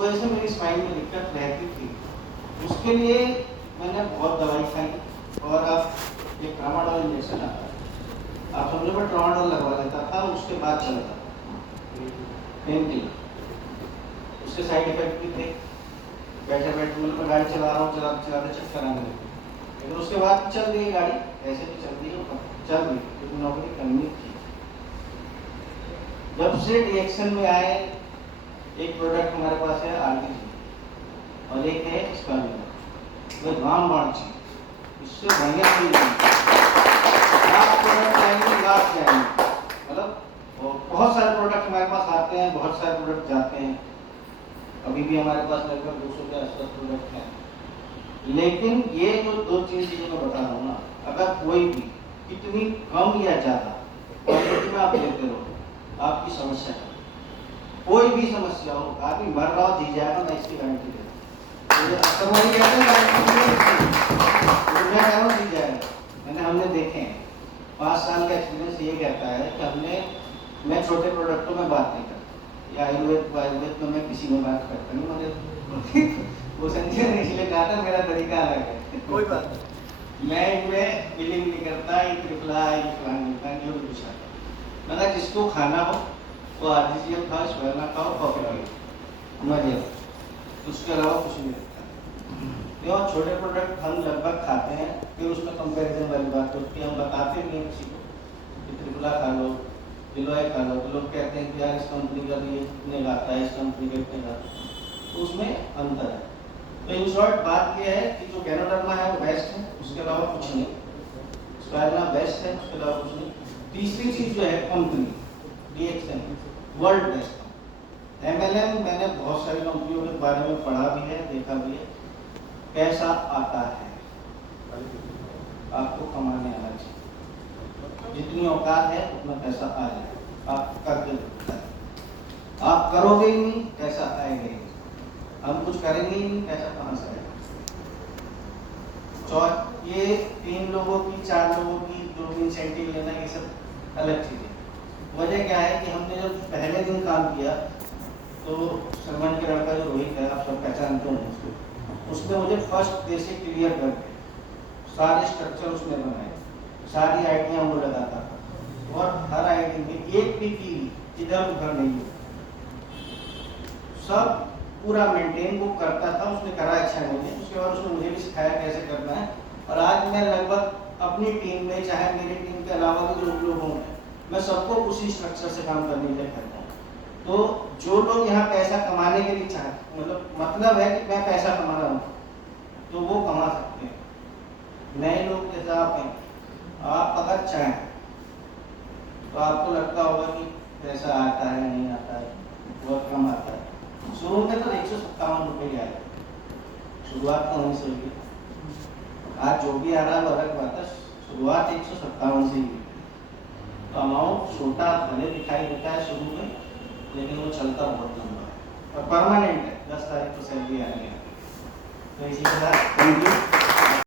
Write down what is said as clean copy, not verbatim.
वजह से मेरी स्पाइन में दिक्कत रहती थी। उसके लिए मैंने बहुत दवाई खाई और अब एक ट्रामाडोल इंजेक्शन आता है, आप समझो मैं ट्रामाडोल लगवा लेता था, उसके बाद चलता था पेन किलर। उसके साइड इफेक्ट भी थे, बैठे बैठे मतलब मैं गाड़ी चला रहा हूँ, चलाते चलाते चक्कर आने लगे, लेकिन उसके बाद चल रही है गाड़ी, ऐसे भी चल रही है, चल रही क्योंकि नौकरी करनी थी। जब से रिएक्शन में आए, एक प्रोडक्ट हमारे पास है आरबीजी और एक है स्कर्विन, रामबाण जी, इससे बढ़िया कोई नहीं। आप प्रोडक्ट आएंगे, लास्ट जाएंगे, मतलब बहुत सारे प्रोडक्ट हमारे पास आते हैं, बहुत सारे प्रोडक्ट जाते हैं। अभी भी हमारे पास लगभग 200 के आसपास प्रोडक्ट हैं, लेकिन ये जो दो चीजें मैं बता रहा हूँ ना, अगर कोई भी कितनी कम या ज्यादा क्वांटिटी में आप लेते रहो, आपकी समस्या है, कोई भी समस्या हो, आदमी मर रहा हो जी जाएगा, मैं इसकी गारंटी देता हूँ। जी जाएगा, हमने देखे हैं, 5 साल का एक्सपीरियंस ये कहता है कि मैं छोटे प्रोडक्टों में बात नहीं करता, या आयुर्वेद में मैं किसी में बात करता नहीं, मुझे वो संजय ने इसलिए कहा था मेरा तरीका अलग है, कोई बात नहीं, मैं इनमें बिलीव नहीं करता, ये त्रिफला जो भी कुछ आता, मतलब जिसको खाना हो वो आरजीजीएफ खाओ, स्वेलना खाओ, कॉफी पियो, मजे, उसके अलावा कुछ नहीं लगता। और छोटे प्रोडक्ट हम लगभग खाते हैं, फिर उसमें कंपैरिजन वाली बात होती है, हम बताते नहीं किसी को कि त्रिफला खा लो, गिलोय खा लो, तो लोग कहते हैं कि यार इस कंपनी का भी इतने गाता है, इस कंपनी का इतने गाता है, तो उसमें अंतर है। तो इन शॉर्ट बात यह है कि जो गैनोडर्मा है वो बेस्ट है, उसके अलावा कुछ नहीं, स्पायरना बेस्ट है, उसके अलावा कुछ नहीं। तीसरी चीज जो है company reaction world best. MLM मैंने बहुत सारी कंपनियों के बारे में पढ़ा भी है, देखा भी है, पैसा आता है, आपको कमाने आना चाहिए, जितनी औकात है उतना पैसा आ जाए, आप करके दिखाएं। आप करोगे ही नहीं, पैसा आएगा ही, हम कुछ करेंगे ही नहीं, पैसा कहाँ से आएगा। ये 3 लोगों की 4 लोगों की जो भी इंसेंटिव लेना, ये सब अलग चीज है। वजह क्या है कि हमने जब पहले दिन काम किया तो सरमन के लड़का जो रोहित है, आप सब पहचानते हो उसको, उसने मुझे फर्स्ट बेसिक क्लियर करके सारे स्ट्रक्चर उसने बनाए, सारी आइडिया वो लगाता था, और हर आइडिया में एक भी टीवी इधर उधर नहीं है, सब पूरा मेंटेन वो करता था, उसने करा अच्छा नहीं। उसके बाद उसने मुझे भी सिखाया कैसे करना है, और आज मैं लगभग अपनी टीम में, चाहे मेरी टीम के अलावा भी जो लोग हों, मैं सबको उसी स्ट्रक्चर से काम करने के लिए कहता हूँ। तो जो लोग यहाँ पैसा कमाने के लिए चाहते, मतलब है कि मैं पैसा कमा रहा हूँ, तो वो कमा सकते हैं। नए लोग जैसे आप हैं, आप अगर चाहें तो आपको लगता होगा कि पैसा आता है नहीं आता है, बहुत कम आता है। शुरू में तो 157 रुपये आया, शुरुआत तो वहीं से हुई, आज जो भी आ रहा है वो अलग बात है, शुरुआत 157 से ही। तो अमाउंट छोटा भले दिखाई देता है शुरू में, लेकिन वो चलता बहुत लंबा है और परमानेंट है, 10 तारीख को सैलरी आ गया। तो इसी के साथ थैंक यू।